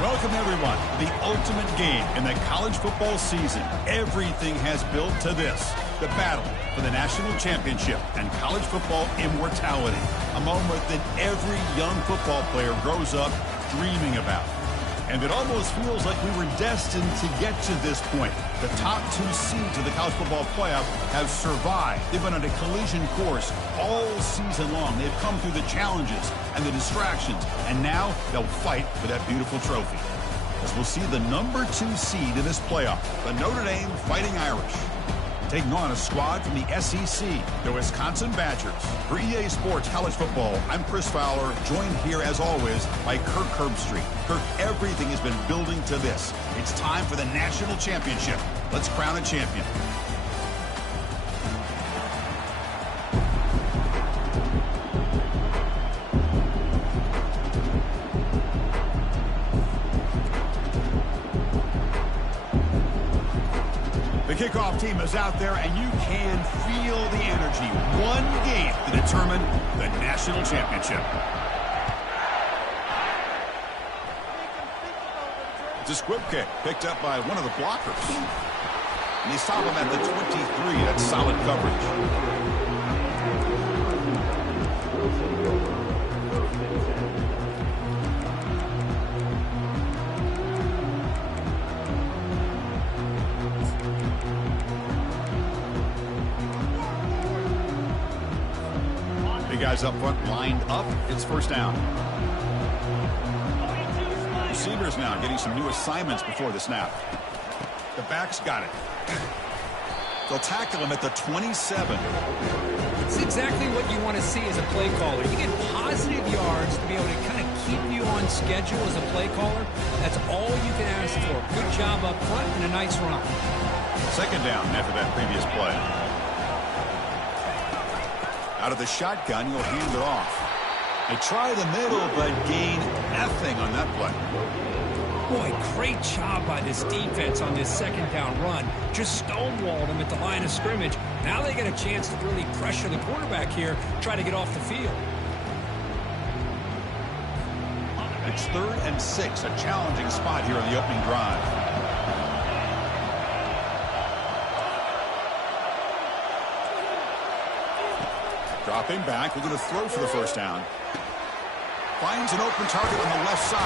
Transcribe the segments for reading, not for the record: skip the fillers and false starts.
Welcome, everyone, to the ultimate game in the college football season. Everything has built to this, the battle for the national championship and college football immortality, a moment that every young football player grows up dreaming about. And it almost feels like we were destined to get to this point. The top two seeds of the college football playoff have survived. They've been on a collision course all season long. They've come through the challenges and the distractions, and now they'll fight for that beautiful trophy. As we'll see the number 2 seed in this playoff, the Notre Dame Fighting Irish, taking on a squad from the SEC, the Wisconsin Badgers. For EA Sports College Football, I'm Chris Fowler, joined here as always by Kirk Herbstreit. Kirk, everything has been building to this. It's time for the national championship. Let's crown a champion. Kickoff team is out there, and you can feel the energy. One game to determine the national championship. It's a squib kick picked up by one of the blockers. And they stop him at the 23. That's solid coverage. Guys up front lined up. It's first down. Receivers now getting some new assignments before the snap. The back's got it. They'll tackle him at the 27. It's exactly what you want to see as a play caller. You get positive yards to be able to kind of keep you on schedule as a play caller. That's all you can ask for. Good job up front and a nice run. Second down after that previous play. Out of the shotgun, you'll hand it off. They try the middle, but gain nothing on that play. Boy, great job by this defense on this second down run. Just stonewalled him at the line of scrimmage. Now they get a chance to really pressure the quarterback here, try to get off the field. It's 3rd and 6, a challenging spot here on the opening drive. Dropping back, we're going to throw for the first down. Finds an open target on the left side.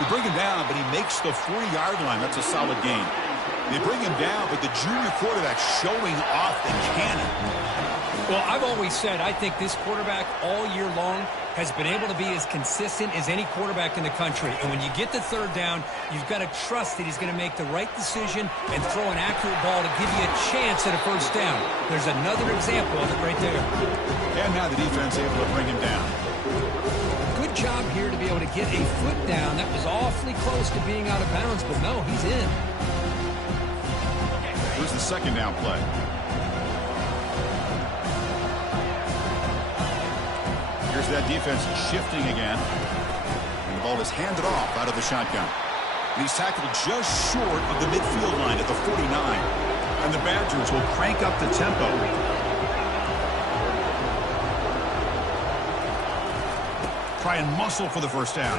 They bring him down, but he makes the 40-yard line. That's a solid gain. They bring him down, but the junior quarterback showing off the cannon. Well, I've always said I think this quarterback all year long has been able to be as consistent as any quarterback in the country. And when you get the third down, you've got to trust that he's going to make the right decision and throw an accurate ball to give you a chance at a first down. There's another example of it right there. And now the defense able to bring him down. Good job here to be able to get a foot down. That was awfully close to being out of bounds, but no, he's in. Here's the second down play. Here's that defense shifting again. And the ball is handed off out of the shotgun. And he's tackled just short of the midfield line at the 49. And the Badgers will crank up the tempo. Try and muscle for the first down.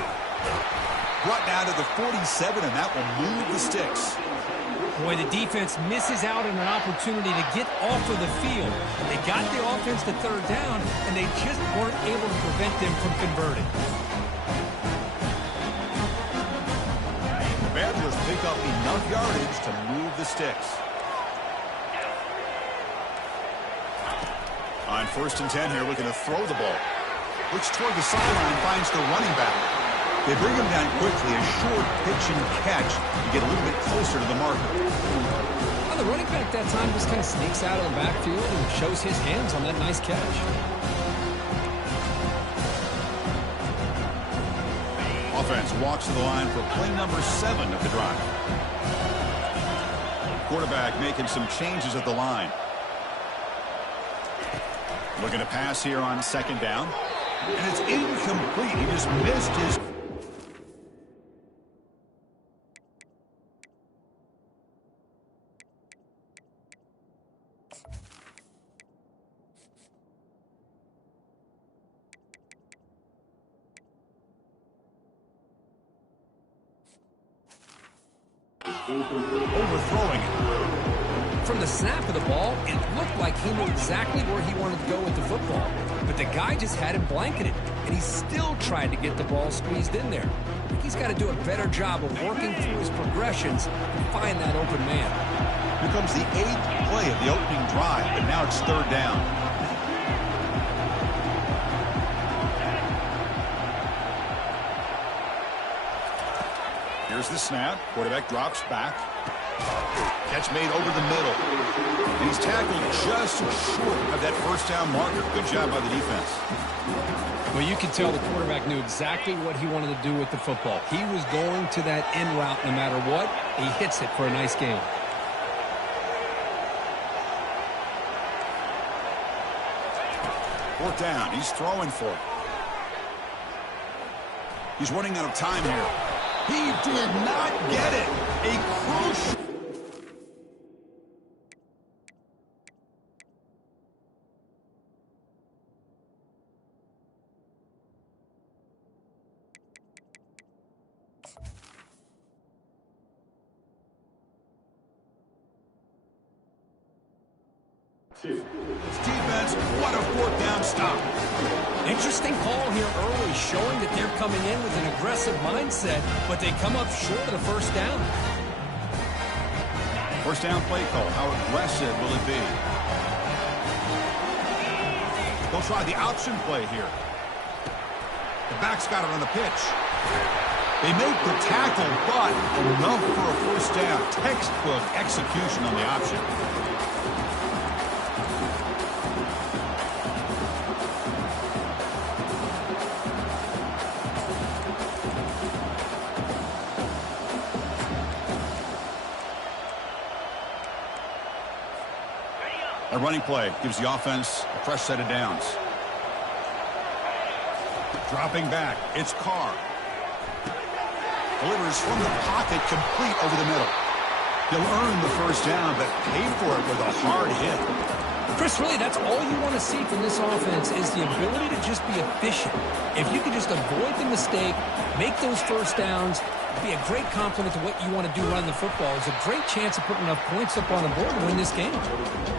Brought down to the 47, and that will move the sticks. Boy, the defense misses out on an opportunity to get off of the field. They got the offense to third down, and they just weren't able to prevent them from converting. The Badgers pick up enough yardage to move the sticks. On 1st and 10 here, looking to throw the ball. Looks toward the sideline, finds the running back. They bring him down quickly, a short pitch and catch to get a little bit closer to the marker. Well, the running back that time just kind of sneaks out of the backfield and shows his hands on that nice catch. Offense walks to the line for play number 7 of the drive. Quarterback making some changes at the line. Looking to pass here on 2nd down. And it's incomplete. He just missed his... Overthrowing it. From the snap of the ball, it looked like he knew exactly where he wanted to go with the football. But the guy just had him blanketed, and he still tried to get the ball squeezed in there. I think he's got to do a better job of working through his progressions and find that open man. Here comes the 8th play of the opening drive, but now it's 3rd down. Here's the snap. Quarterback drops back. Catch made over the middle. And he's tackled just short of that first down marker. Good job by the defense. Well, you can tell the quarterback knew exactly what he wanted to do with the football. He was going to that in route no matter what. He hits it for a nice gain. Fourth down. He's throwing for it. He's running out of time here. He did not get it. A crucial. Defense, what a 4th down stop. Interesting call here early, showing that they're coming in with an aggressive mindset, but they come up short of the first down. First down play call. How aggressive will it be? They'll try the option play here. The back's got it on the pitch. They make the tackle, but enough for a first down. Textbook execution on the option. A running play gives the offense a fresh set of downs. Dropping back, it's Carr. Delivers from the pocket, complete over the middle. He'll earn the first down, but pay for it with a hard hit. Chris, really, that's all you want to see from this offense is the ability to just be efficient. If you can just avoid the mistake, make those first downs, be a great complement to what you want to do running the football. There's a great chance of putting enough points up on the board to win this game.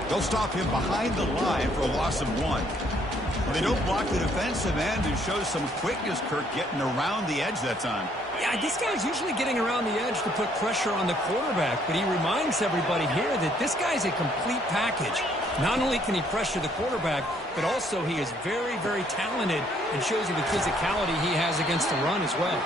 They'll stop him behind the line for a loss of 1. Well, they don't block the defensive end and show some quickness, Kirk, getting around the edge that time. Yeah, this guy's usually getting around the edge to put pressure on the quarterback, but he reminds everybody here that this guy's a complete package. Not only can he pressure the quarterback, but also he is very, very talented and shows you the physicality he has against the run as well.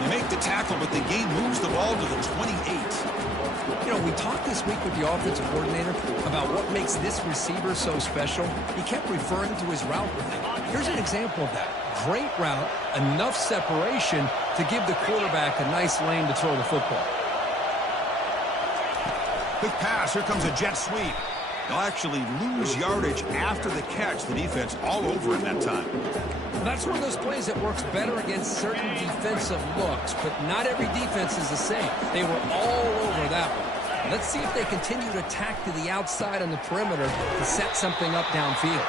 They make the tackle, but the game moves the ball to the 28. You know, we talked this week with the offensive coordinator about what makes this receiver so special. He kept referring to his route running. Here's an example of that. Great route, enough separation to give the quarterback a nice lane to throw the football. Quick pass. Here comes a jet sweep. They'll actually lose yardage after the catch. The defense all over it that time. Well, that's one of those plays that works better against certain defensive looks, but not every defense is the same. They were all over that one. Let's see if they continue to attack to the outside on the perimeter to set something up downfield.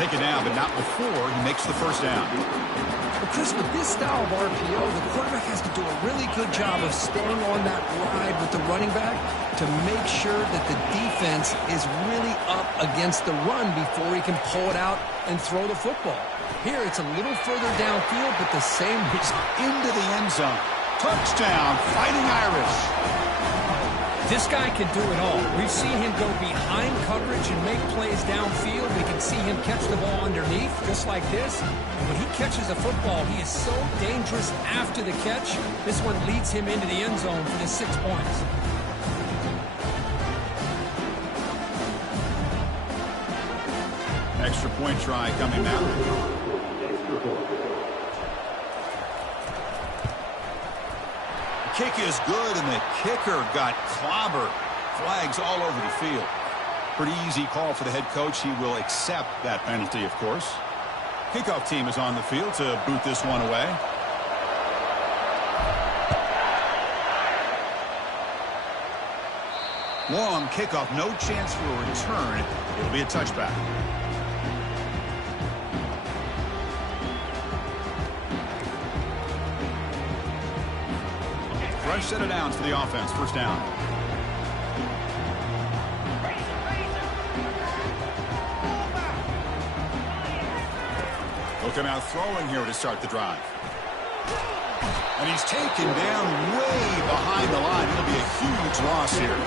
Take it down, but not before he makes the first down. Well, Chris, with this style of RPO, the quarterback has to do a really good job of staying on that ride with the running back to make sure that the defense is really up against the run before he can pull it out and throw the football. Here, it's a little further downfield, but the same result. Into the end zone. Touchdown, Fighting Irish. This guy can do it all. We've seen him go behind coverage and make plays downfield. We can see him catch the ball underneath, just like this. And when he catches the football, he is so dangerous after the catch. This one leads him into the end zone for the 6 points. Extra point try coming now. Kick is good, and the kicker got clobbered. Flags all over the field. Pretty easy call for the head coach. He will accept that penalty, of course. Kickoff team is on the field to boot this one away. Long kickoff, no chance for a return. It'll be a touchback. Fresh set of downs for the offense. First down. They'll come out throwing here to start the drive. And he's taken down way behind the line. It'll be a huge loss here.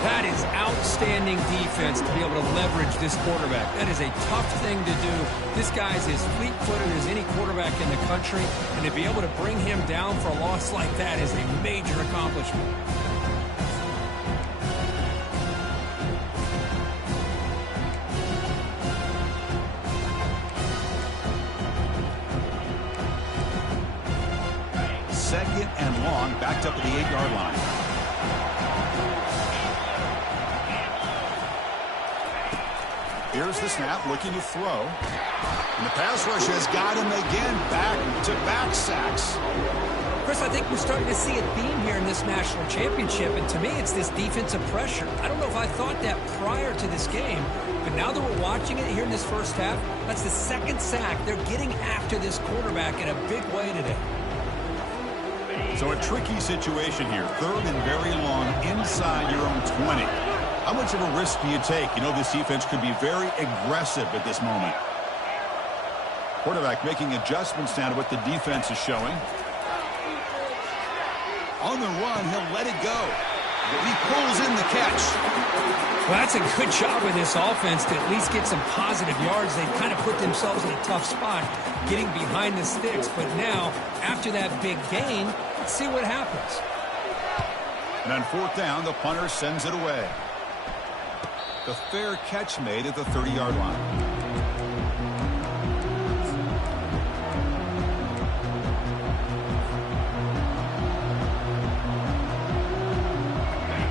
That is outstanding defense to be able to leverage this quarterback. That is a tough thing to do. This guy's as fleet-footed as any quarterback in the country, and to be able to bring him down for a loss like that is a major accomplishment. Second and long, backed up at the 8-yard line. Here's the snap, looking to throw. And the pass rush has got him again, back-to-back sacks. Chris, I think we're starting to see a theme here in this national championship, and to me it's this defensive pressure. I don't know if I thought that prior to this game, but now that we're watching it here in this first half, that's the second sack. They're getting after this quarterback in a big way today. So a tricky situation here. Third and very long inside your own 20. How much of a risk do you take? You know this defense could be very aggressive at this moment. Quarterback making adjustments now to what the defense is showing. On the run, he'll let it go. He pulls in the catch. Well, that's a good job of this offense to at least get some positive yards. They kind of put themselves in a tough spot getting behind the sticks. But now, after that big gain, let's see what happens. And on fourth down, the punter sends it away. The fair catch made at the 30-yard line.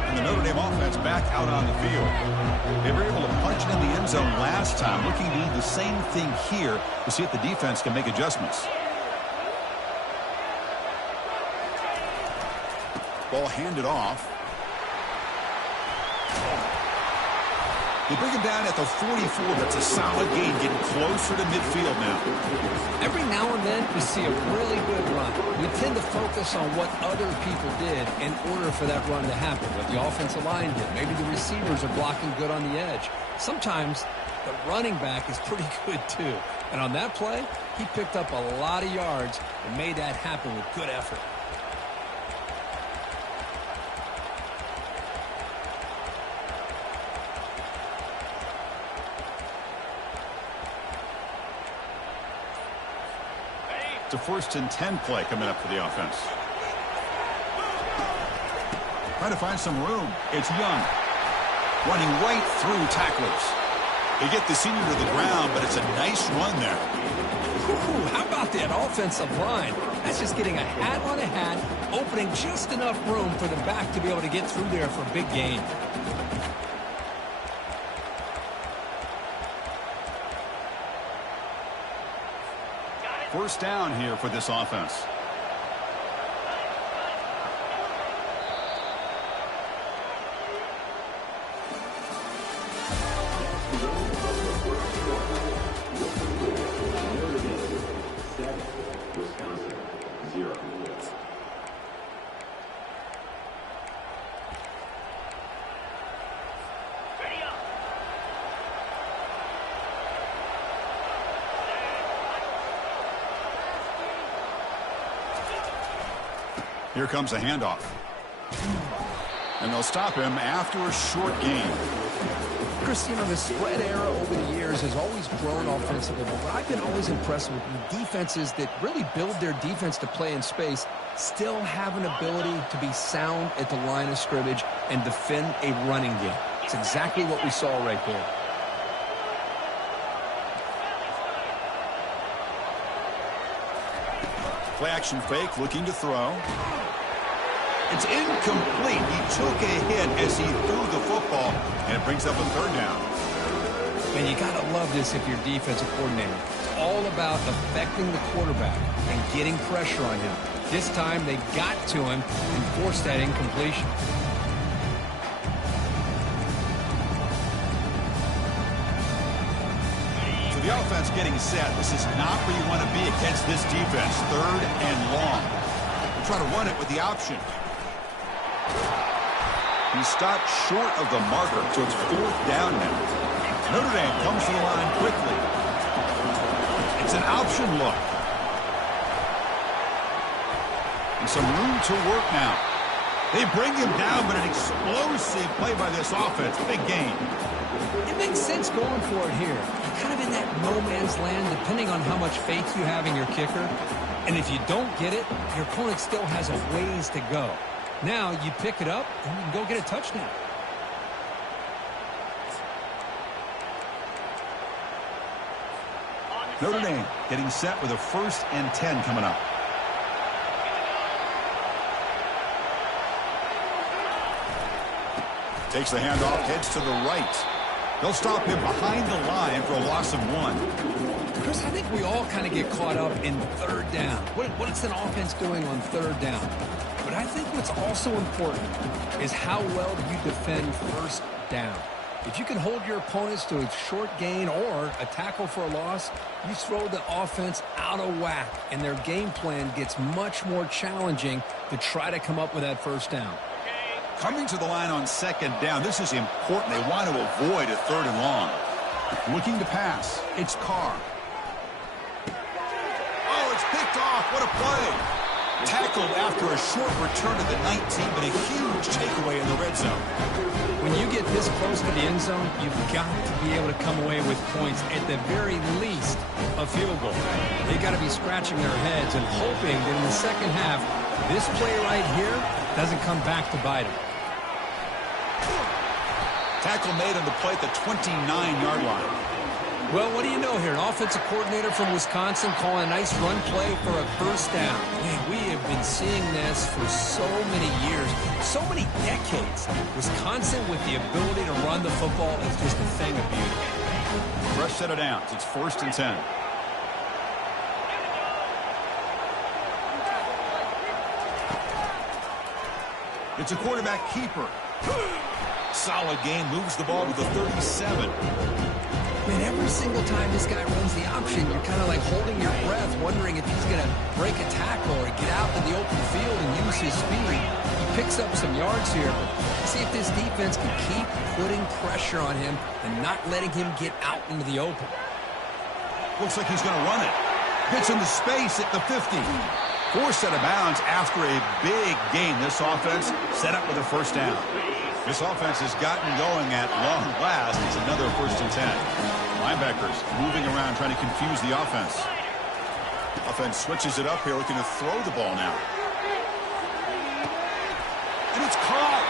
And the Notre Dame offense back out on the field. They were able to punch it in the end zone last time, looking to do the same thing here to see if the defense can make adjustments. Ball handed off. They bring him down at the 44. That's a solid gain, getting closer to midfield now. Every now and then we see a really good run. We tend to focus on what other people did in order for that run to happen. What the offensive line did. Maybe the receivers are blocking good on the edge. Sometimes the running back is pretty good too. And on that play, he picked up a lot of yards and made that happen with good effort. It's a 1st and 10 play coming up for the offense. Trying to find some room. It's Young. Running right through tacklers. They get the senior to the ground, but it's a nice run there. Ooh, how about that offensive line? That's just getting a hat on a hat, opening just enough room for the back to be able to get through there for a big gain. First down here for this offense. Here comes a handoff. And they'll stop him after a short gain. Chris, you know, the spread era over the years has always grown offensively, but what I've been always impressed with defenses that really build their defense to play in space still have an ability to be sound at the line of scrimmage and defend a running game. It's exactly what we saw right there. Play action fake, looking to throw. It's incomplete. He took a hit as he threw the football, and it brings up a third down. And you got to love this if you're defensive coordinator. It's all about affecting the quarterback and getting pressure on him. This time they got to him and forced that incompletion. So the offense getting set. This is not where you want to be against this defense. Third and long. try to run it with the option. He stopped short of the marker, so it's 4th down now. Notre Dame comes to the line quickly. It's an option look. And some room to work now. They bring him down, but an explosive play by this offense. Big gain. It makes sense going for it here. You're kind of in that no man's land, depending on how much faith you have in your kicker. And if you don't get it, your opponent still has a ways to go. Now you pick it up, and you can go get a touchdown. Notre Dame getting set with a 1st and 10 coming up. Takes the handoff, heads to the right. They'll stop him behind the line for a loss of 1. Chris, I think we all kind of get caught up in 3rd down. What's an offense doing on 3rd down? But I think what's also important is how well do you defend 1st down. If you can hold your opponents to a short gain or a tackle for a loss, you throw the offense out of whack, and their game plan gets much more challenging to try to come up with that 1st down. Coming to the line on 2nd down, this is important. They want to avoid a 3rd and long. Looking to pass. It's Carr. Oh, it's picked off. What a play. Tackled after a short return to the 19, but a huge takeaway in the red zone. When you get this close to the end zone, you've got to be able to come away with points, at the very least, a field goal. They've got to be scratching their heads and hoping that in the second half, this play right here doesn't come back to bite them. Tackle made on the play at the 29-yard line. Well, what do you know here? An offensive coordinator from Wisconsin calling a nice run play for a 1st down. Man, we have been seeing this for so many years, so many decades. Wisconsin with the ability to run the football is just a thing of beauty. Fresh set of downs. It's 1st and 10. It's a quarterback keeper. Solid game. Moves the ball to the 37. Man, every single time this guy runs the option, you're kind of like holding your breath, wondering if he's going to break a tackle or get out to the open field and use his speed. He picks up some yards here, but see if this defense can keep putting pressure on him and not letting him get out into the open. Looks like he's going to run it. Gets into space at the 50. 4th set of bounds after a big game. This offense set up with a 1st down. This offense has gotten going at long last. It's another 1st and 10. Linebackers moving around, trying to confuse the offense. Offense switches it up here, looking to throw the ball now. And it's caught.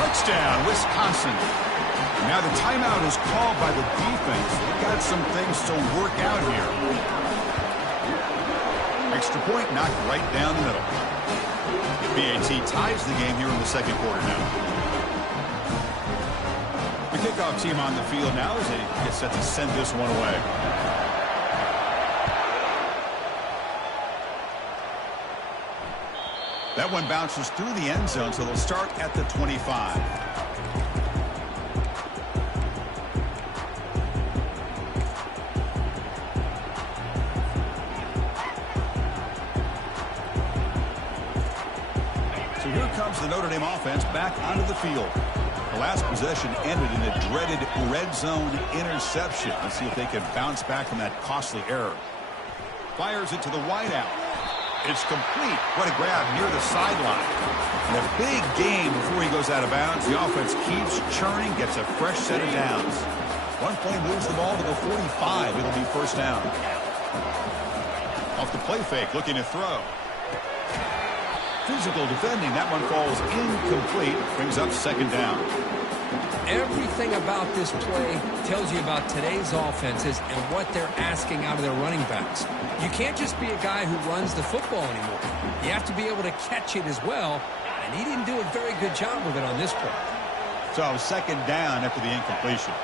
Touchdown, Wisconsin. Now the timeout is called by the defense. They've got some things to work out here. Extra point knocked right down the middle. BAT ties the game here in the 2nd quarter now. The kickoff team on the field now as they get set to send this one away. That one bounces through the end zone, so they'll start at the 25. So here comes the Notre Dame offense back onto the field. The last possession ended in a dreaded red zone interception. Let's see if they can bounce back from that costly error. Fires it to the wideout. It's complete. What a grab near the sideline. And a big game before he goes out of bounds. The offense keeps churning, gets a fresh set of downs. One play moves the ball to the 45. It'll be 1st down. Off the play fake, looking to throw. Physical defending. That one falls incomplete. Brings up 2nd down. Everything about this play tells you about today's offenses and what they're asking out of their running backs. You can't just be a guy who runs the football anymore. You have to be able to catch it as well, and he didn't do a very good job of it on this play. So 2nd down after the incompletion.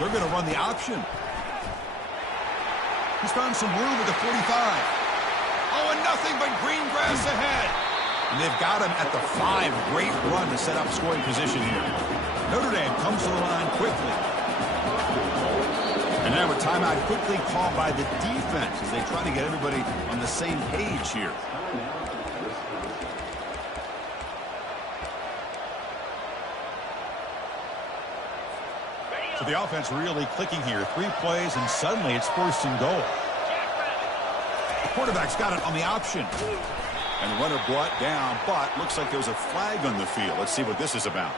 They're going to run the option. He's found some room at the 45. Oh, and nothing but green grass ahead. And they've got him at the 5. Great run to set up scoring position here. Notre Dame comes to the line quickly. And now a timeout quickly called by the defense as they try to get everybody on the same page here. So the offense really clicking here. 3 plays, and suddenly it's 1st and goal. The quarterback's got it on the option. And the runner brought down, but looks like there was a flag on the field. Let's see what this is about.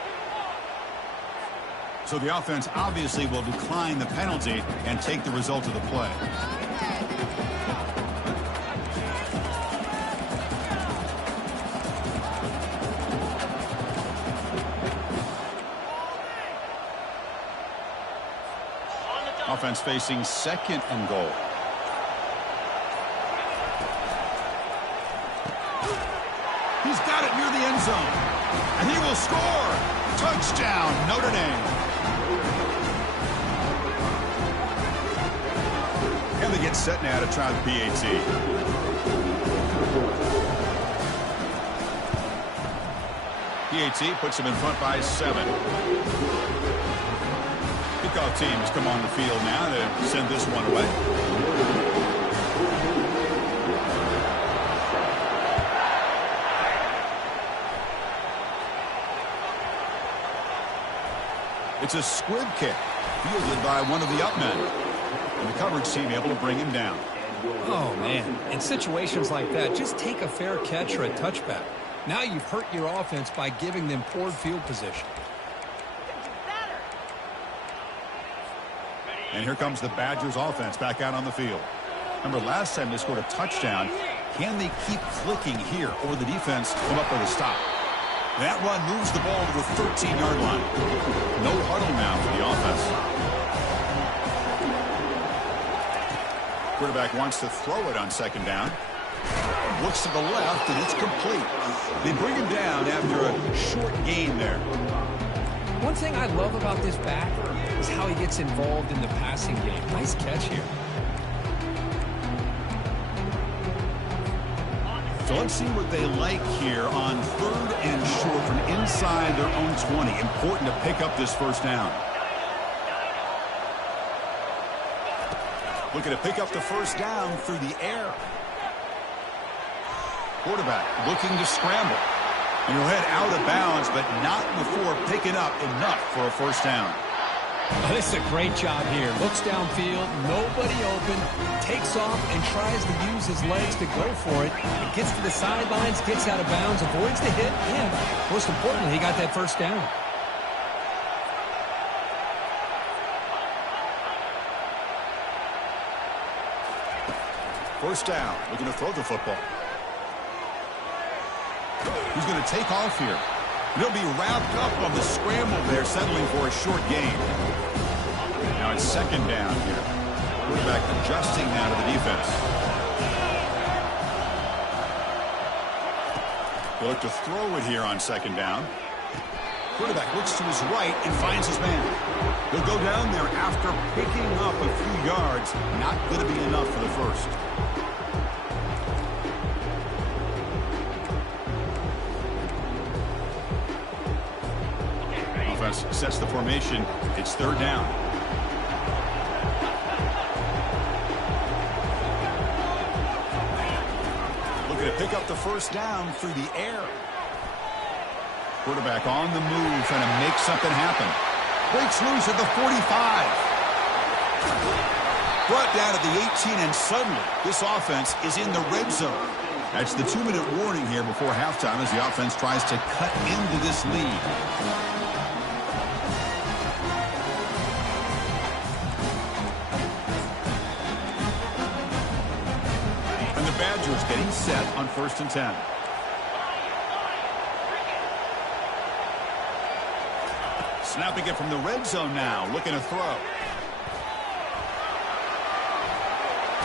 So the offense obviously will decline the penalty and take the result of the play. Offense facing 2nd and goal. He's got it near the end zone. And he will score. Touchdown, Notre Dame. And they get set now to try the PAT. PAT puts him in front by 7. Kickoff teams come on the field now to send this one away. It's a squib kick fielded by one of the up men. And the coverage team able to bring him down. Oh, man. In situations like that, just take a fair catch or a touchback. Now you've hurt your offense by giving them poor field position. And here comes the Badgers offense back out on the field. Remember, last time they scored a touchdown. Can they keep clicking here, or the defense come up with a stop? That run moves the ball to the 13-yard line. No huddle now for the offense. Quarterback wants to throw it on 2nd down. Looks to the left, and it's complete. They bring him down after a short gain there. One thing I love about this back is how he gets involved in the passing game. Nice catch here. So let's see what they like here on 3rd and short from inside their own 20. Important to pick up this 1st down. Looking to pick up the 1st down through the air. Quarterback looking to scramble. And he'll head out of bounds, but not before picking up enough for a 1st down. Oh, this is a great job here. Looks downfield, nobody open, takes off and tries to use his legs to go for it. It gets to the sidelines, gets out of bounds, avoids the hit, and most importantly, he got that 1st down. First down, looking to throw the football. He's going to take off here. He'll be wrapped up on the scramble there, settling for a short gain. Now it's 2nd down here. Quarterback adjusting now to the defense. He'll look to throw it here on 2nd down. Quarterback looks to his right and finds his man. He'll go down there after picking up a few yards. Not going to be enough for the 1st. Sets the formation. It's 3rd down. Looking to pick up the 1st down through the air. Quarterback on the move, trying to make something happen. Breaks loose at the 45. Brought down at the 18, and suddenly this offense is in the red zone. That's the 2-minute warning here before halftime as the offense tries to cut into this lead. Badgers getting set on 1st and 10. Snapping it from the red zone now, looking to throw.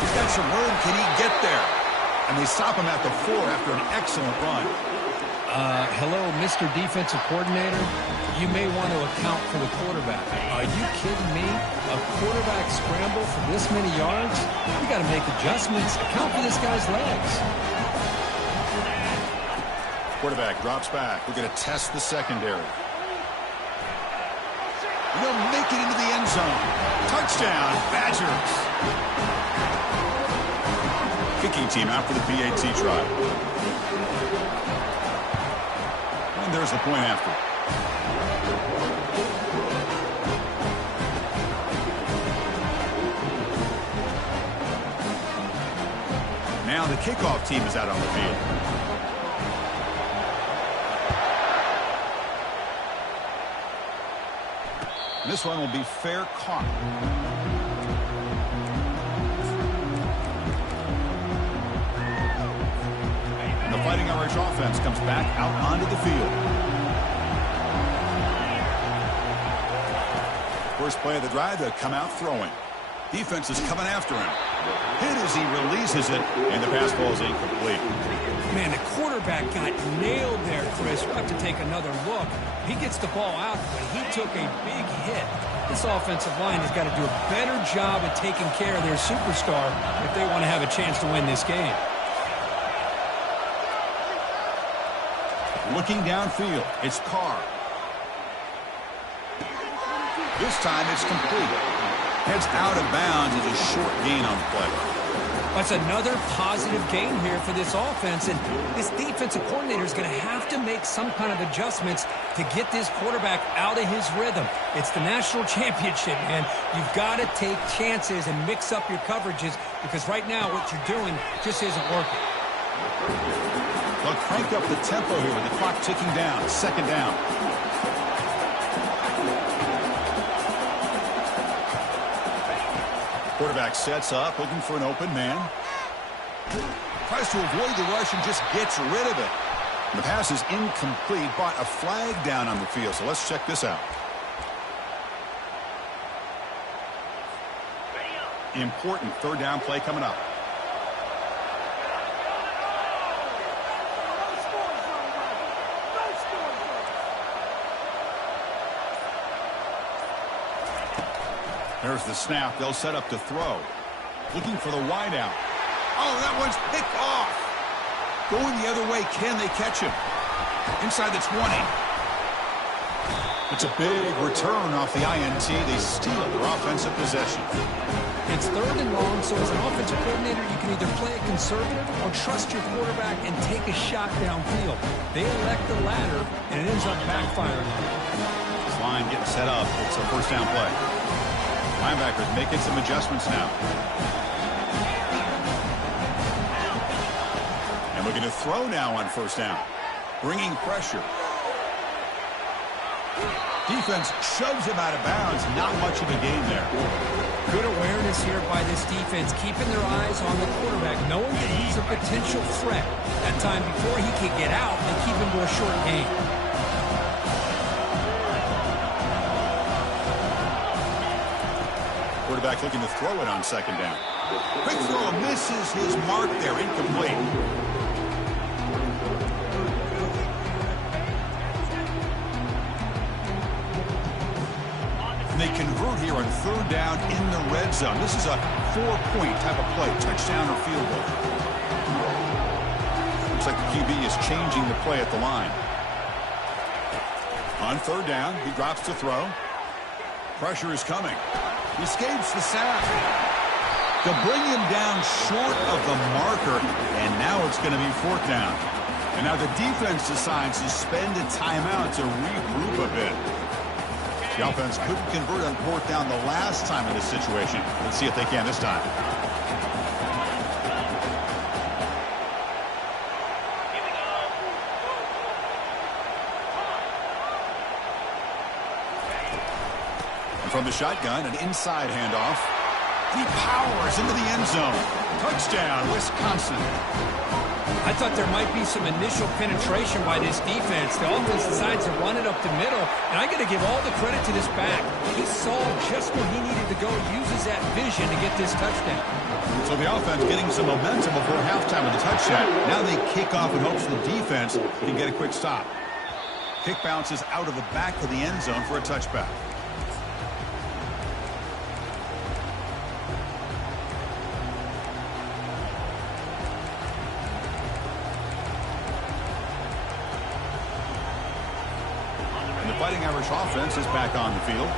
He's got some room. Can he get there? And they stop him at the 4 after an excellent run. Hello, Mr. Defensive Coordinator. You may want to account for the quarterback. Are you kidding me? A quarterback scramble for this many yards? You got to make adjustments. Account for this guy's legs. Quarterback drops back. We're going to test the secondary. And he'll make it into the end zone. Touchdown, Badgers. Kicking team out for the PAT try. And there's the point after. Now the kickoff team is out on the field. This one will be fair caught. And the Fighting Irish offense comes back out onto the field. First play of the drive, they'll come out throwing. Defense is coming after him. Hit as he releases it, and the pass ball is incomplete. Man, the quarterback got nailed there, Chris. We'll have to take another look. He gets the ball out, but he took a big hit. This offensive line has got to do a better job at taking care of their superstar if they want to have a chance to win this game. Looking downfield, it's Carr. This time it's complete. Heads out of bounds as a short gain on the play. That's another positive gain here for this offense, and this defensive coordinator is going to have to make some kind of adjustments to get this quarterback out of his rhythm. It's the national championship, man. You've got to take chances and mix up your coverages because right now what you're doing just isn't working. They'll crank up the tempo here with the clock ticking down. Second down. Quarterback sets up, looking for an open man. Tries to avoid the rush and just gets rid of it. The pass is incomplete, but a flag down on the field. So let's check this out. Important third down play coming up. There's the snap. They'll set up to throw. Looking for the wideout. Oh, that one's picked off. Going the other way. Can they catch him? Inside the 20. It's a big return off the INT. They steal their offensive possession. It's third and long, so as an offensive coordinator, you can either play it conservative or trust your quarterback and take a shot downfield. They elect the latter, and it ends up backfiring. This line getting set up. It's a first down play. Linebackers making some adjustments now. And looking to throw now on first down. Bringing pressure. Defense shoves him out of bounds. Not much of a gain there. Good awareness here by this defense, keeping their eyes on the quarterback, knowing that he's a potential threat. That time before he can get out, they keep him to a short gain. Quarterback looking to throw it on second down. Quick throw misses his mark there. Incomplete. And they convert here on third down in the red zone. This is a 4-point type of play. Touchdown or field goal. Looks like the QB is changing the play at the line. On third down, he drops to throw. Pressure is coming. He escapes the sack. They'll bring him down short of the marker, and now it's going to be fourth down. And now the defense decides to spend a timeout to regroup a bit. The offense couldn't convert on fourth down the last time in this situation. Let's see if they can this time. From the shotgun, an inside handoff. He powers into the end zone. Touchdown, Wisconsin. I thought there might be some initial penetration by this defense. The offense decides to run it up the middle, and I got to give all the credit to this back. He saw just where he needed to go, uses that vision to get this touchdown. So the offense getting some momentum before halftime with the touchdown. Now they kick off in hopes the defense can get a quick stop. Kick bounces out of the back of the end zone for a touchback. Fighting Irish offense is back on the field.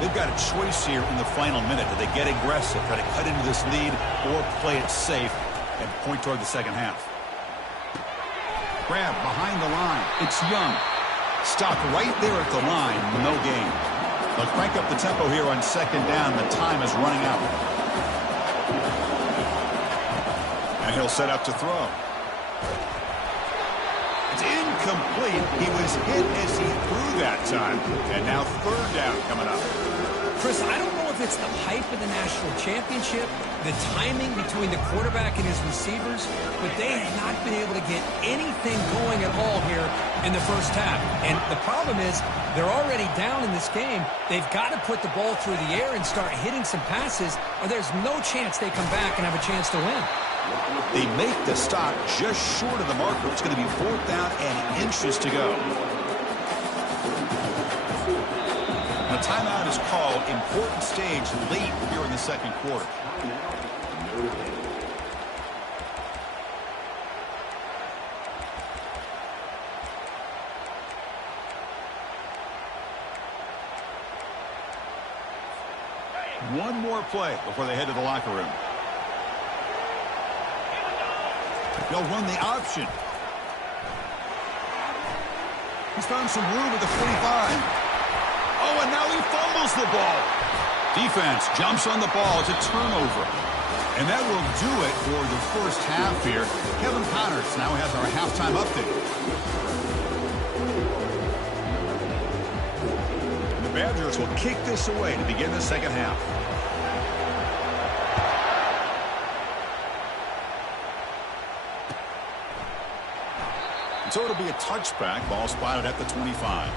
They've got a choice here in the final minute. Do they get aggressive, try to cut into this lead, or play it safe and point toward the second half? Grab behind the line. It's Young. Stopped right there at the line. No gain. They'll crank up the tempo here on second down. The time is running out. And he'll set up to throw. It's incomplete. He was hit as he threw that time. And now third down coming up. Chris, I don't know if it's the hype of the national championship, the timing between the quarterback and his receivers, but they have not been able to get anything going at all here in the first half. And the problem is they're already down in this game. They've got to put the ball through the air and start hitting some passes, or there's no chance they come back and have a chance to win. They make the stop just short of the marker. It's going to be fourth down and inches to go. A timeout is called. Important stage late here in the second quarter. One more play before they head to the locker room. They'll run the option. He's found some room at the 45. Oh, and now he fumbles the ball. Defense jumps on the ball. It's a turnover. And that will do it for the first half here. Kevin Connors now has our halftime update. The Badgers will kick this away to begin the second half. So it'll be a touchback. Ball spotted at the 25.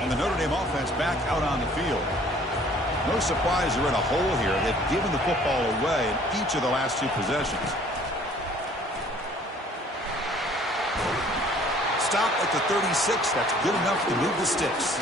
And the Notre Dame offense back out on the field. No surprise they're in a hole here. They've given the football away in each of the last two possessions. Stop at the 36. That's good enough to move the sticks.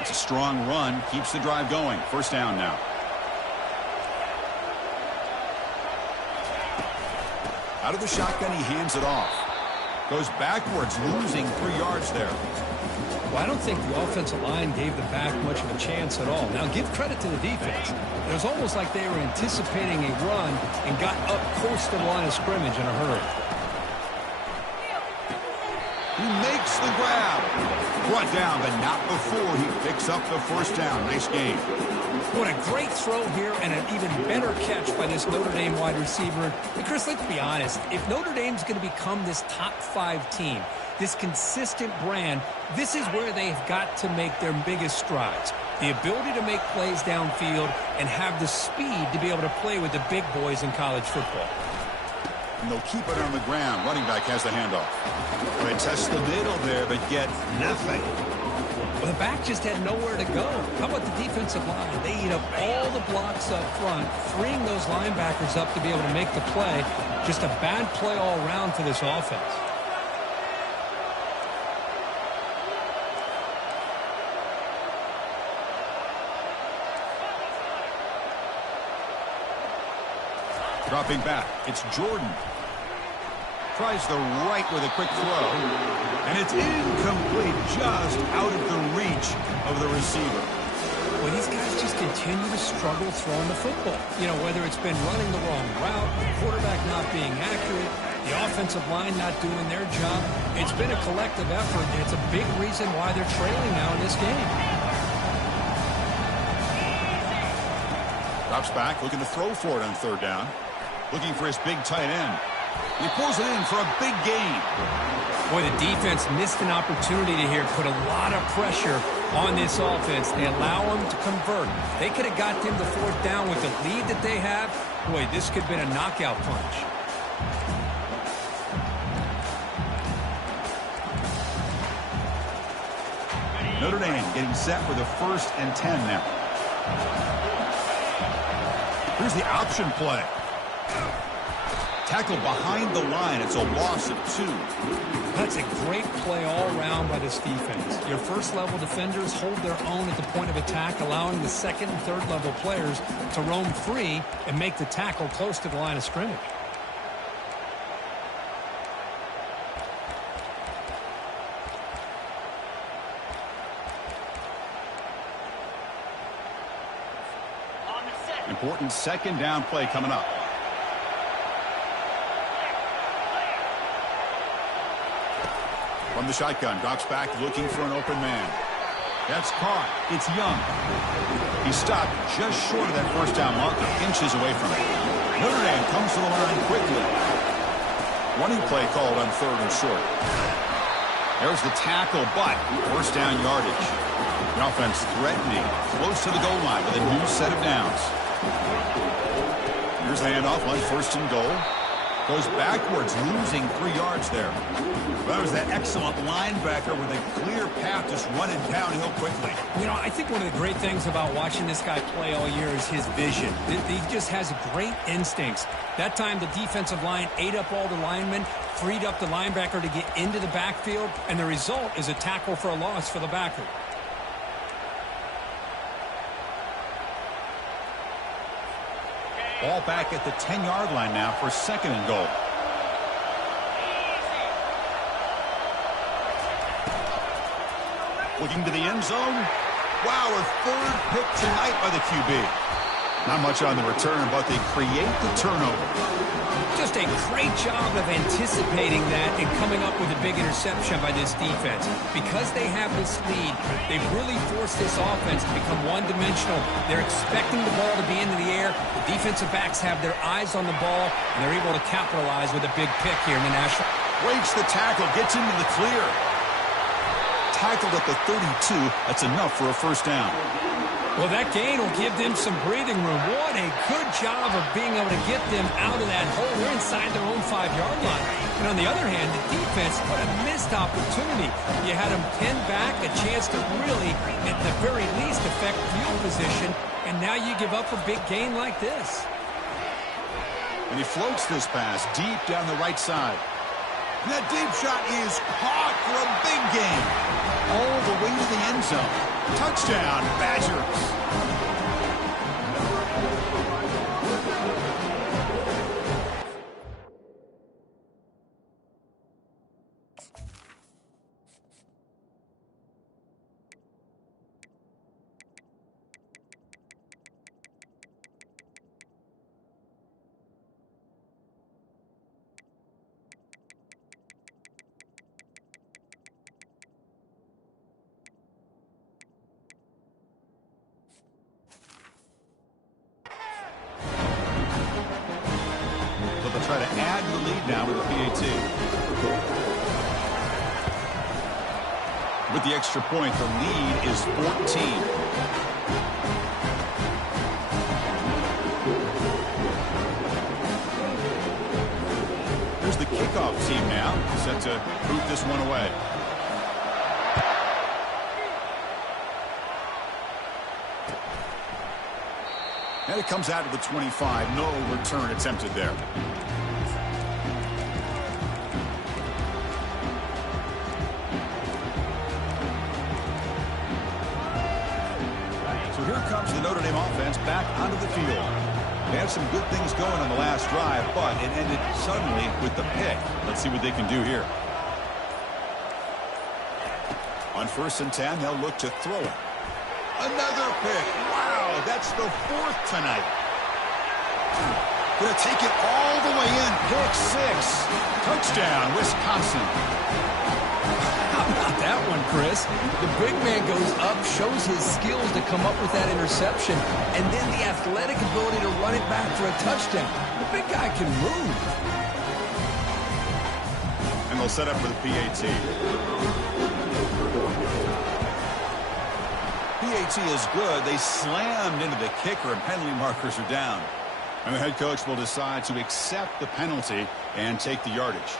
It's a strong run. Keeps the drive going. First down now. Out of the shotgun, he hands it off. Goes backwards, losing 3 yards there. Well, I don't think the offensive line gave the back much of a chance at all. Now, give credit to the defense. It was almost like they were anticipating a run and got up close to the line of scrimmage in a hurry. He makes the grab. Brought down, but not before he picks up the first down. Nice game. What a great throw here and an even better catch by this Notre Dame wide receiver. And Chris, let's be honest. If Notre Dame's going to become this top 5 team, this consistent brand, this is where they've got to make their biggest strides. The ability to make plays downfield and have the speed to be able to play with the big boys in college football. And they'll keep it on the ground. Running back has the handoff. They test the middle there, but get nothing. Well, the back just had nowhere to go. How about the defensive line? They eat up all the blocks up front, freeing those linebackers up to be able to make the play. Just a bad play all around for this offense. Dropping back, it's Jordan. Tries the right with a quick throw. And it's incomplete, just out of the reach of the receiver. Well, these guys just continue to struggle throwing the football. You know, whether it's been running the wrong route, the quarterback not being accurate, the offensive line not doing their job. It's been a collective effort, and it's a big reason why they're trailing now in this game. Drops back, looking to throw for it on third down. Looking for his big tight end. He pulls it in for a big gain. Boy, the defense missed an opportunity to here put a lot of pressure on this offense. They allow them to convert. They could have got them to fourth down with the lead that they have. Boy, this could have been a knockout punch. Notre Dame getting set for the 1st and 10 now. Here's the option play. Tackle behind the line. It's a loss of 2. That's a great play all around by this defense. Your first-level defenders hold their own at the point of attack, allowing the second and third-level players to roam free and make the tackle close to the line of scrimmage. Important 2nd down play coming up. From the shotgun, drops back looking for an open man. That's caught. It's Young. He stopped just short of that 1st down marker, inches away from it. Notre Dame comes to the line quickly. Running play called on 3rd and short. There's the tackle, but 1st down yardage. The offense threatening, close to the goal line with a new set of downs. Here's the handoff on 1st and goal. Goes backwards, losing 3 yards there. That was that excellent linebacker with a clear path, just running downhill quickly. You know, I think one of the great things about watching this guy play all year is his vision. He just has great instincts. That time, the defensive line ate up all the linemen, freed up the linebacker to get into the backfield, and the result is a tackle for a loss for the backer. Ball back at the 10-yard line now for 2nd and goal. Looking to the end zone. Wow, a 3rd pick tonight by the QB. Not much on the return, but they create the turnover. Just a great job of anticipating that and coming up with a big interception by this defense. Because they have this lead, they've really forced this offense to become one-dimensional. They're expecting the ball to be into the air. The defensive backs have their eyes on the ball, and they're able to capitalize with a big pick here in the national. Breaks the tackle, gets into the clear. Tackled at the 32. That's enough for a 1st down. Well, that gain will give them some breathing room. What a good job of being able to get them out of that hole. They're inside their own 5-yard line. And on the other hand, the defense, what a missed opportunity. You had them pinned back, a chance to really, at the very least, affect field position. And now you give up a big gain like this. And he floats this pass deep down the right side. And that deep shot is caught for a big gain. All the way to the end zone. Touchdown, Badgers. Try to add to the lead now with the PAT. With the extra point, the lead is 14. Here's the kickoff team now, set to boot this one away. And it comes out of the 25. No return attempted there. So here comes the Notre Dame offense back onto the field. They had some good things going on the last drive, but it ended suddenly with the pick. Let's see what they can do here. On 1st and 10, they'll look to throw it. Another pick. Wow, that's the 4th tonight. Gonna take it all the way in. Pick 6. Touchdown, Wisconsin. How about that one, Chris? The big man goes up, shows his skills to come up with that interception, and then the athletic ability to run it back for a touchdown. The big guy can move. And they'll set up for the PAT. PAT is good. They slammed into the kicker, and penalty markers are down. And the head coach will decide to accept the penalty and take the yardage.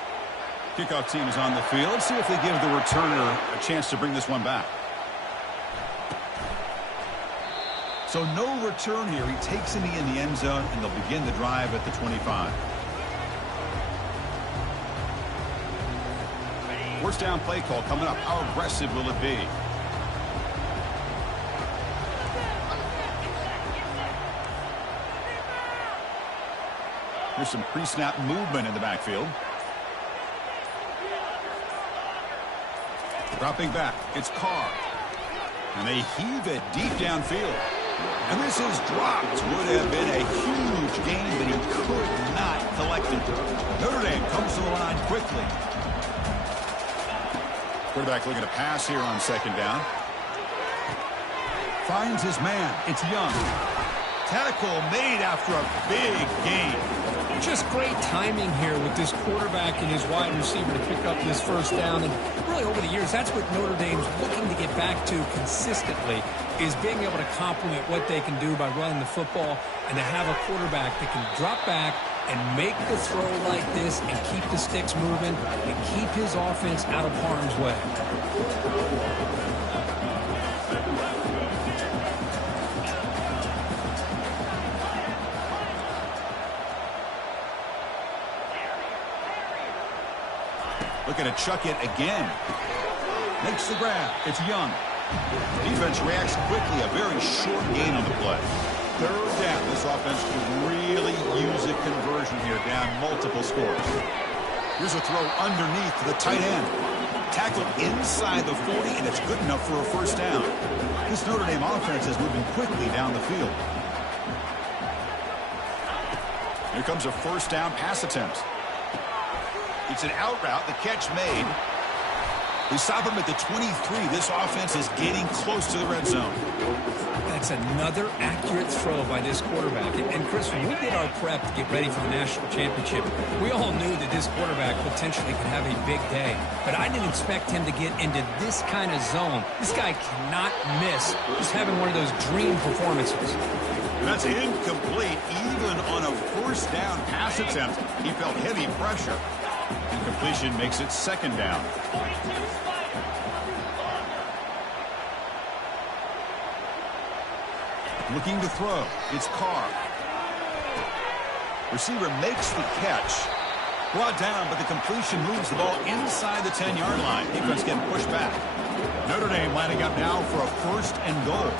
Kickoff team is on the field. Let's see if they give the returner a chance to bring this one back. So no return here. He takes in the end zone, and they'll begin the drive at the 25. First down play call coming up. How aggressive will it be? Here's some pre-snap movement in the backfield. Dropping back, it's Carr. And they heave it deep downfield. And this is dropped. Would have been a huge gain, but he could not collect it. Notre Dame comes to the line quickly. Quarterback looking to pass here on second down. Finds his man. It's Young. Tackle made after a big gain. Just great timing here with this quarterback and his wide receiver to pick up this first down. And really over the years, that's what Notre Dame's looking to get back to consistently, is being able to complement what they can do by running the football and to have a quarterback that can drop back and make the throw like this and keep the sticks moving and keep his offense out of harm's way. Looking to chuck it again. Makes the grab. It's Young. Defense reacts quickly. A very short gain on the play. Third down. This offense could really use a conversion here, down multiple scores. Here's a throw underneath to the tight end. Tackled inside the 40, and it's good enough for a first down. This Notre Dame offense is moving quickly down the field. Here comes a first down pass attempt. It's an out route. The catch made. We stop him at the 23. This offense is getting close to the red zone. That's another accurate throw by this quarterback. And Chris, when we did our prep to get ready for the national championship, we all knew that this quarterback potentially could have a big day. But I didn't expect him to get into this kind of zone. This guy cannot miss. Just having one of those dream performances. And that's incomplete. Even on a first down pass attempt, he felt heavy pressure. Incompletion makes it second down. Looking to throw. It's Carr. Receiver makes the catch. Brought down, but the completion moves the ball inside the 10-yard line. Defense getting pushed back. Notre Dame lining up now for a first and goal.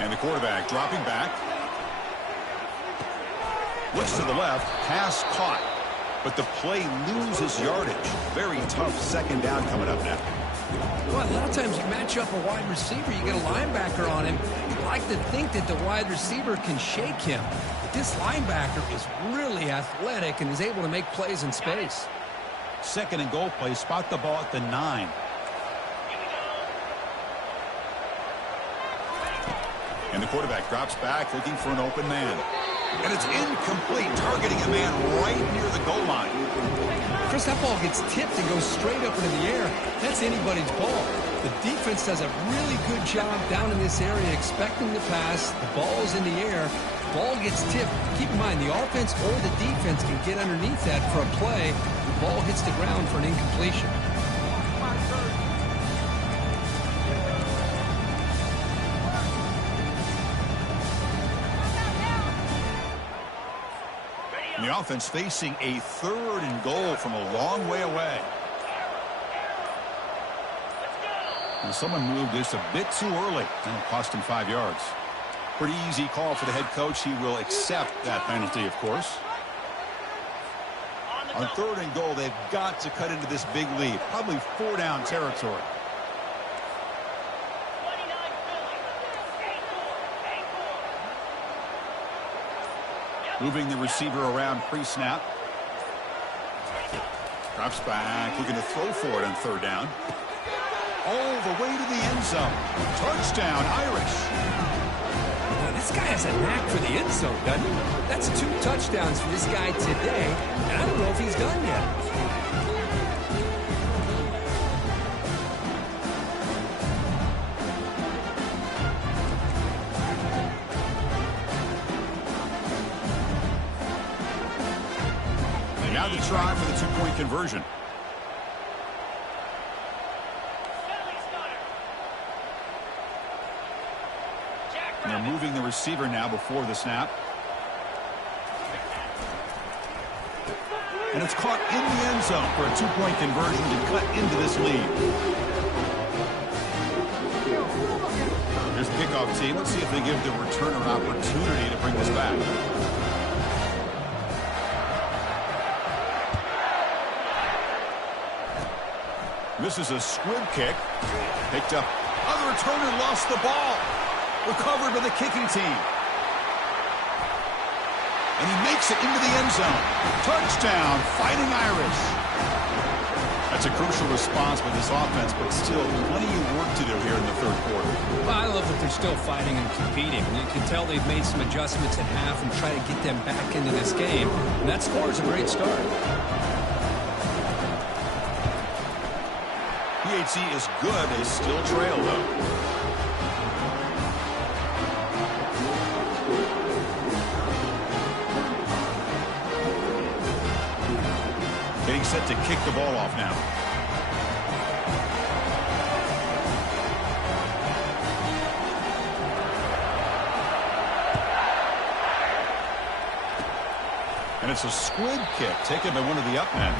And the quarterback dropping back. Looks to the left. Pass caught. But the play loses yardage. Very tough second down coming up now. Well, a lot of times you match up a wide receiver, you get a linebacker on him. You'd like to think that the wide receiver can shake him. But this linebacker is really athletic and is able to make plays in space. Second and goal play. Spot the ball at the 9. And the quarterback drops back, looking for an open man. And it's incomplete, targeting a man right near the goal line. Chris, that ball gets tipped and goes straight up into the air. That's anybody's ball. The defense does a really good job down in this area, expecting the pass. The ball's in the air. Ball gets tipped. Keep in mind, the offense or the defense can get underneath that for a play. The ball hits the ground for an incompletion. And the offense facing a third and goal from a long way away. And someone moved this a bit too early, and it cost him 5 yards. Pretty easy call for the head coach. He will accept that penalty, of course. On third and goal, they've got to cut into this big lead. Probably 4-down territory. Moving the receiver around pre-snap. Drops back, looking to throw for it on third down. All the way to the end zone. Touchdown, Irish. Well, this guy has a knack for the end zone, doesn't he? That's 2 touchdowns for this guy today, and I don't know if he's done yet. the try for the two-point conversion. And they're moving the receiver now before the snap. And it's caught in the end zone for a two-point conversion to cut into this lead. Here's the kickoff team. Let's see if they give the returner an opportunity to bring this back. This is a squib kick. Picked up. Other returner lost the ball. Recovered by the kicking team. And he makes it into the end zone. Touchdown, Fighting Irish. That's a crucial response by this offense, but still plenty of work to do here in the third quarter. Well, I love that they're still fighting and competing. You can tell they've made some adjustments at half and try to get them back into this game. And that score is a great start. PHC is good. They still trail, though. Getting set to kick the ball off now. And it's a squib kick taken by one of the up men.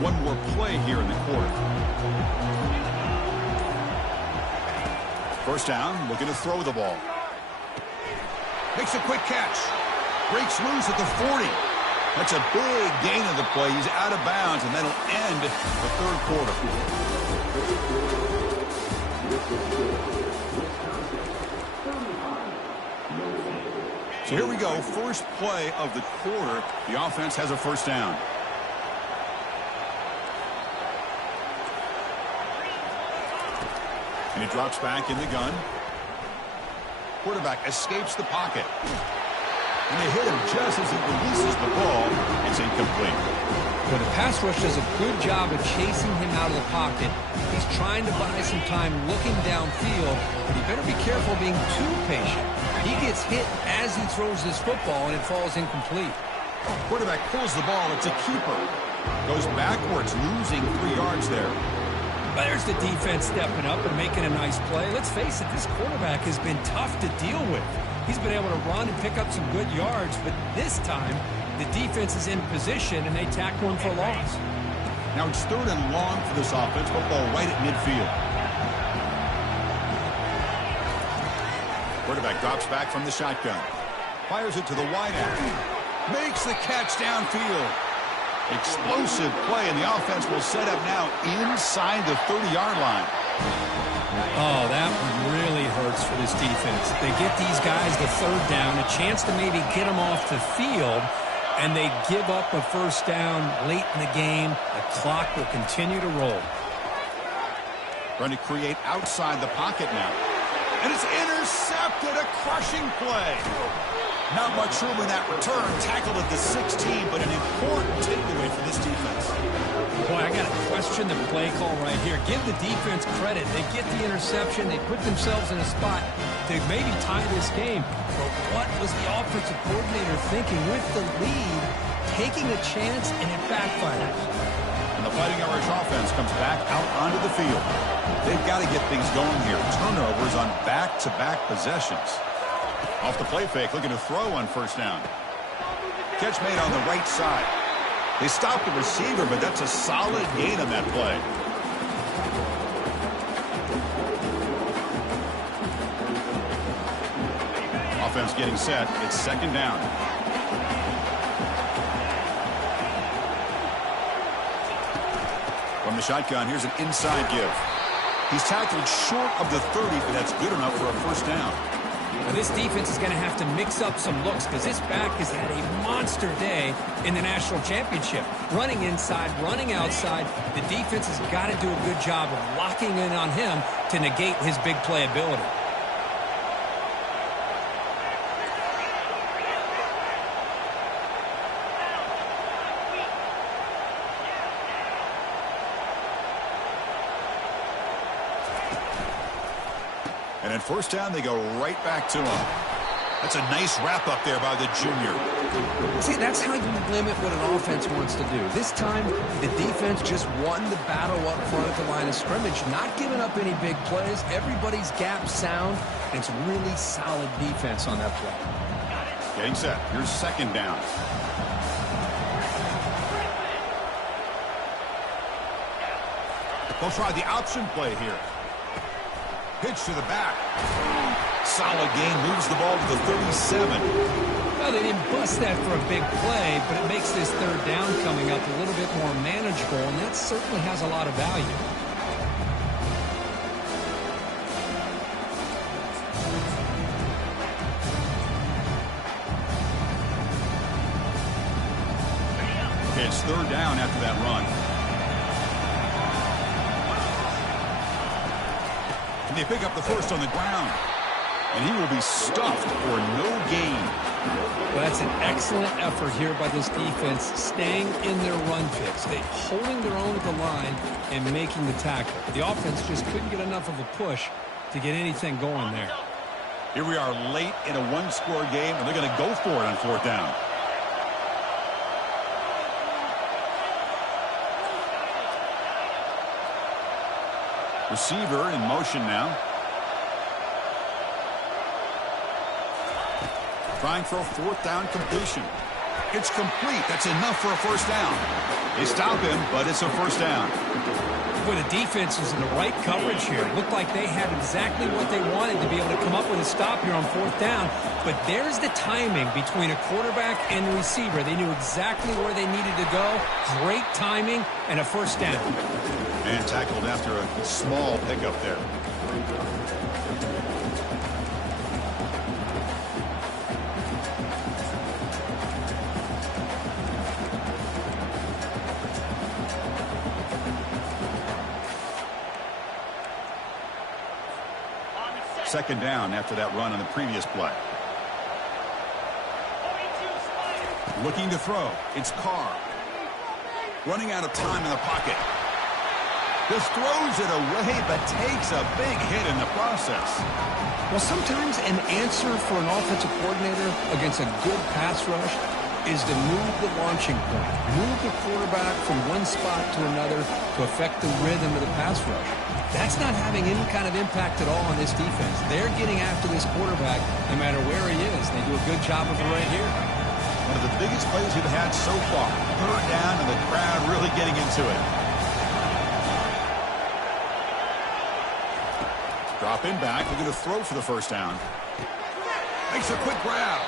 One more play here in the quarter. First down, looking to throw the ball. Makes a quick catch. Breaks loose at the 40. That's a big gain of the play. He's out of bounds, and that'll end the third quarter. So here we go. First play of the quarter. The offense has a first down. And he drops back in the gun. Quarterback escapes the pocket. And they hit him just as he releases the ball. It's incomplete. Well, the pass rush does a good job of chasing him out of the pocket. He's trying to buy some time looking downfield, but he better be careful being too patient. He gets hit as he throws this football, and it falls incomplete. Quarterback pulls the ball. It's a keeper. Goes backwards, losing 3 yards there. But there's the defense stepping up and making a nice play. Let's face it, this quarterback has been tough to deal with. He's been able to run and pick up some good yards, but this time the defense is in position and they tack one for a loss. Now it's 3rd and long for this offense. Football right at midfield. Quarterback drops back from the shotgun. Fires it to the wide end. Makes the catch downfield. Explosive play, and the offense will set up now inside the 30-yard line. Oh, that really hurts for this defense. They get these guys the 3rd down, a chance to maybe get them off the field, and they give up a first down late in the game. The clock will continue to roll. Trying to create outside the pocket now. And it's intercepted, a crushing play. Not much room in that return. Tackled at the 16, but an important takeaway for this defense. Boy, I got to question the play call right here. Give the defense credit. They get the interception. They put themselves in a spot to maybe tie this game. But what was the offensive coordinator thinking with the lead, taking a chance, and it backfires? And the Fighting Irish offense comes back out onto the field. They've got to get things going here. Turnovers on back-to-back possessions. Off the play fake, looking to throw on first down. Catch made on the right side. They stopped the receiver, but that's a solid gain on that play. Offense getting set. It's 2nd down. From the shotgun, here's an inside give. He's tackled short of the 30, but that's good enough for a first down. Now, this defense is going to have to mix up some looks because this back has had a monster day in the national championship. Running inside, running outside. The defense has got to do a good job of locking in on him to negate his big play ability. And at first down, they go right back to him. That's a nice wrap-up there by the junior. See, that's how you limit what an offense wants to do. This time, the defense just won the battle up front at the line of scrimmage, not giving up any big plays. Everybody's gap sound, and it's really solid defense on that play. Getting set. Here's second down. They'll try the option play here. Pitch to the back. Solid gain, moves the ball to the 37. Well, they didn't bust that for a big play, but it makes this third down coming up a little bit more manageable, and that certainly has a lot of value. Okay, it's third down after that run. And they pick up the first on the ground. And he will be stuffed for no gain. Well, that's an excellent effort here by this defense, staying in their run fix. They holding their own at the line and making the tackle. The offense just couldn't get enough of a push to get anything going there. Here we are late in a one-score game, and they're going to go for it on fourth down. Receiver in motion now. Trying for a fourth down completion. It's complete. That's enough for a first down. They stop him, but it's a first down. Boy, the defense was in the right coverage here. It looked like they had exactly what they wanted to be able to come up with a stop here on fourth down. But there's the timing between a quarterback and the receiver. They knew exactly where they needed to go. Great timing and a first down. And tackled after a small pickup there. Second down after that run on the previous play. Looking to throw. It's Carr. Running out of time in the pocket. Just throws it away, but takes a big hit in the process. Well, sometimes an answer for an offensive coordinator against a good pass rush is to move the launching point. Move the quarterback from one spot to another to affect the rhythm of the pass rush. That's not having any kind of impact at all on this defense. They're getting after this quarterback no matter where he is. They do a good job of it right here. One of the biggest plays we've had so far. Third down and the crowd really getting into it. Dropping back, looking to throw for the first down. Makes a quick grab.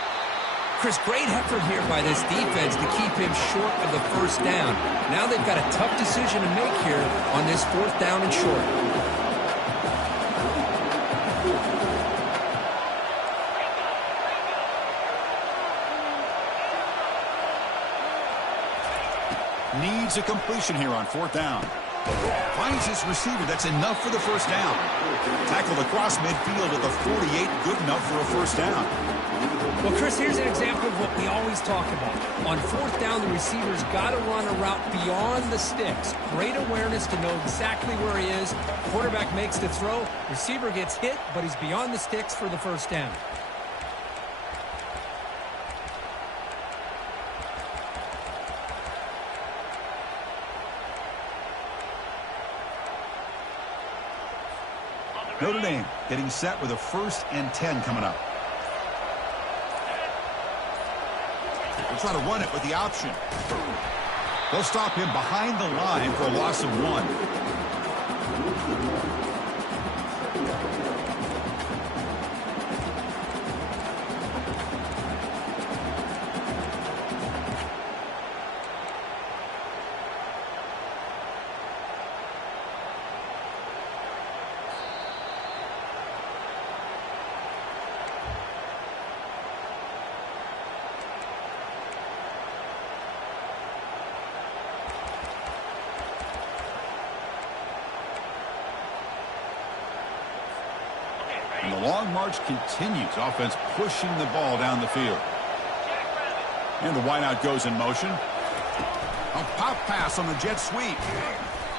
Chris, great effort here by this defense to keep him short of the first down. Now they've got a tough decision to make here on this fourth down and short. Needs a completion here on fourth down. Finds his receiver. That's enough for the first down. Tackled across midfield at the 48. Good enough for a first down. Well, Chris, here's an example of what we always talk about. On fourth down, the receiver's got to run a route beyond the sticks. Great awareness to know exactly where he is. Quarterback makes the throw. Receiver gets hit, but he's beyond the sticks for the first down. Notre Dame getting set with a 1st and 10 coming up. They'll try to run it with the option. They'll stop him behind the line for a loss of 1. And the long march continues. Offense pushing the ball down the field. And the wideout goes in motion. A pop pass on the jet sweep.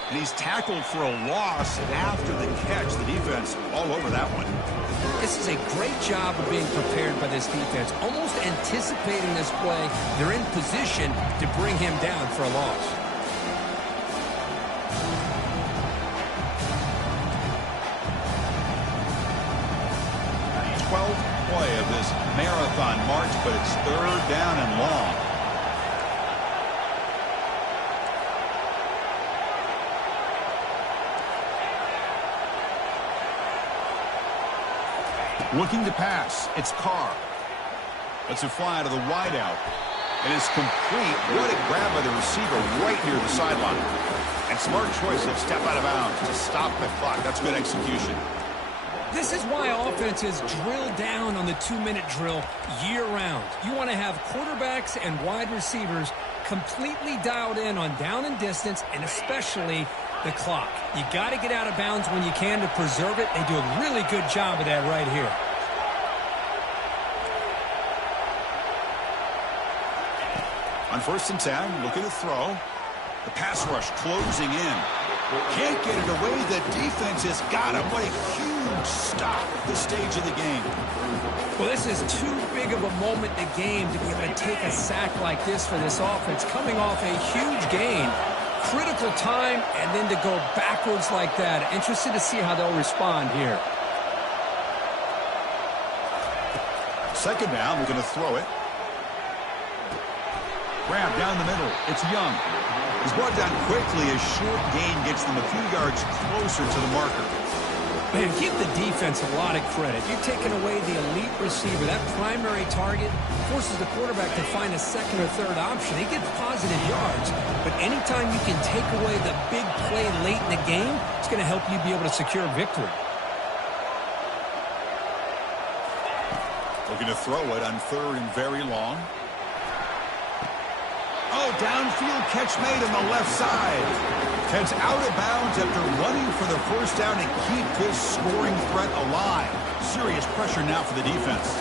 And he's tackled for a loss after the catch. The defense all over that one. This is a great job of being prepared by this defense. Almost anticipating this play. They're in position to bring him down for a loss. 12th play of this marathon march, but it's third down and long. Looking to pass. It's Carr. Lets it fly to the wideout. And it's complete. What a grab by the receiver right near the sideline. And smart choice of step out of bounds to stop the clock. That's good execution. This is why offenses drill down on the 2-minute drill year-round. You want to have quarterbacks and wide receivers completely dialed in on down and distance, and especially the clock. You got to get out of bounds when you can to preserve it. They do a really good job of that right here. On 1st and 10, looking to throw. The pass rush closing in. Can't get it away. The defense has got him. What a huge stop at this stage of the game. Well, this is too big of a moment in the game to be able to take a sack like this for this offense. Coming off a huge gain. Critical time, and then to go backwards like that. Interested to see how they'll respond here. 2nd down, we're going to throw it. Grab down the middle. It's Young. He's brought down quickly. A short gain gets them a few yards closer to the marker. Man, give the defense a lot of credit. You're taking away the elite receiver. That primary target forces the quarterback to find a 2nd or 3rd option. He gets positive yards, but anytime you can take away the big play late in the game, it's going to help you be able to secure victory. Looking to throw it on 3rd and very long. Oh, downfield catch made on the left side. Heads out of bounds after running for the 1st down to keep this scoring threat alive. Serious pressure now for the defense.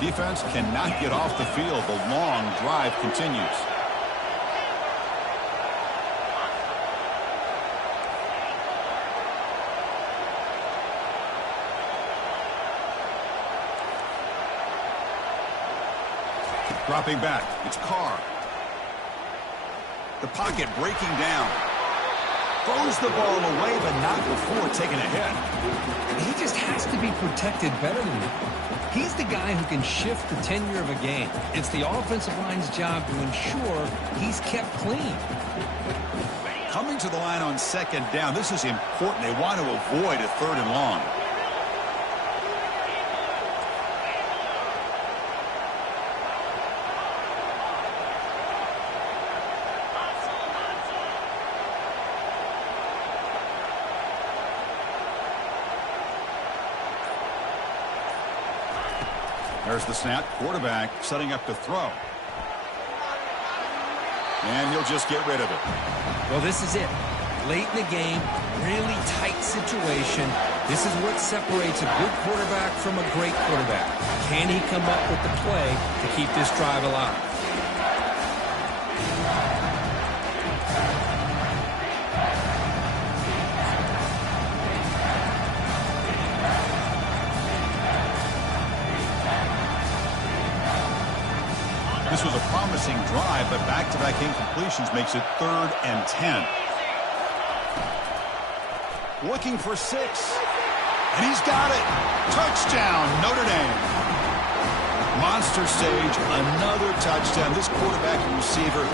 Defense cannot get off the field. The long drive continues. Dropping back, it's Carr. The pocket breaking down. Throws the ball away, but not before taking a hit. He just has to be protected better than that. He's the guy who can shift the tenure of a game. It's the offensive line's job to ensure he's kept clean. Coming to the line on 2nd down, this is important. They want to avoid a 3rd and long. There's the snap. Quarterback setting up to throw. And he'll just get rid of it. Well, this is it. Late in the game, really tight situation. This is what separates a good quarterback from a great quarterback. Can he come up with the play to keep this drive alive? This was a promising drive, but back-to-back incompletions makes it 3rd and 10. Looking for 6. And he's got it. Touchdown, Notre Dame. Monster stage, another touchdown. This quarterback and receiver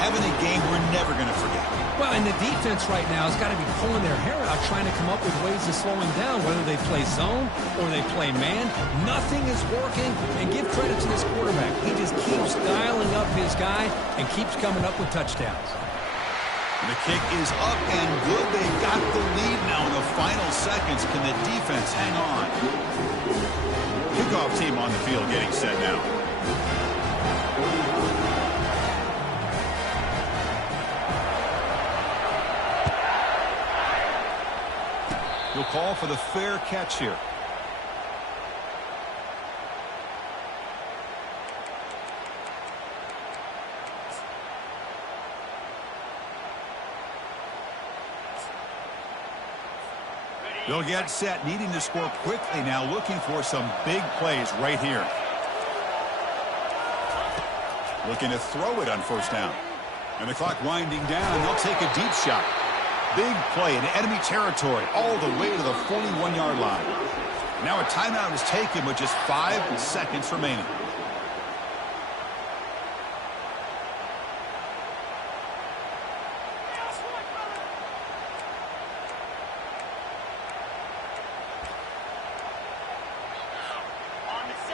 having a game we're never going to forget. Well, and the defense right now has got to be pulling their hair out, trying to come up with ways to slow him down, whether they play zone or they play man. Nothing is working, and give credit to this quarterback. He just keeps dialing up his guy and keeps coming up with touchdowns. And the kick is up and good. They got the lead now in the final seconds. Can the defense hang on? Kickoff team on the field getting set now. He'll call for the fair catch here. They'll get set, needing to score quickly now, looking for some big plays right here. Looking to throw it on first down. And the clock winding down, they'll take a deep shot. Big play in enemy territory all the way to the 41-yard line. Now a timeout is taken with just 5 seconds remaining.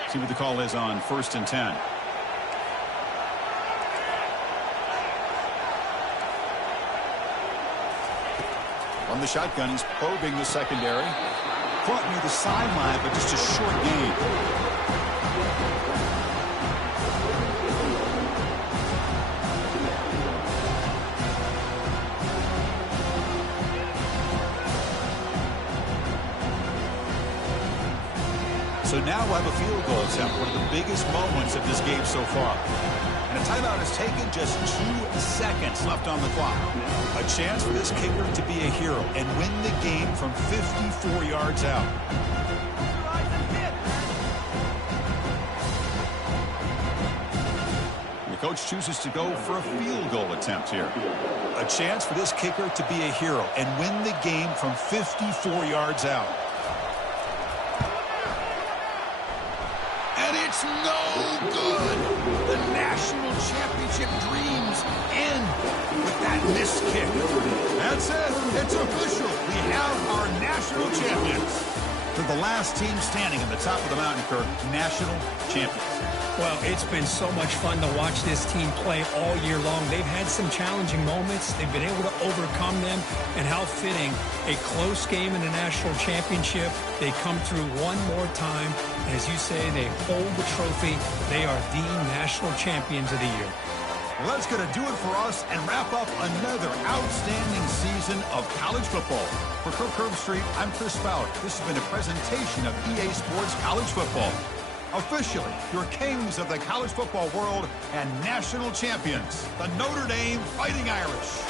See what the call is on 1st and 10. On the shotgun, he's probing the secondary. Caught near the sideline, but just a short gain. So now we'll have a field goal attempt, one of the biggest moments of this game so far. And a timeout is taken, just 2 seconds left on the clock. A chance for this kicker to be a hero and win the game from 54 yards out. The coach chooses to go for a field goal attempt here. A chance for this kicker to be a hero and win the game from 54 yards out. And it's no good. The national championship dreams end with that missed kick. That's it. It's official. We have our national champions. They're the last team standing at the top of the mountain, Kirk. National champions. Well, it's been so much fun to watch this team play all year long. They've had some challenging moments. They've been able to overcome them. And how fitting, a close game in the national championship. They come through one more time. And as you say, they hold the trophy. They are the national champions of the year. Well, that's going to do it for us and wrap up another outstanding season of college football. For Kirk Herbstreit, I'm Chris Fowler. This has been a presentation of EA Sports College Football. Officially, your kings of the college football world and national champions, the Notre Dame Fighting Irish.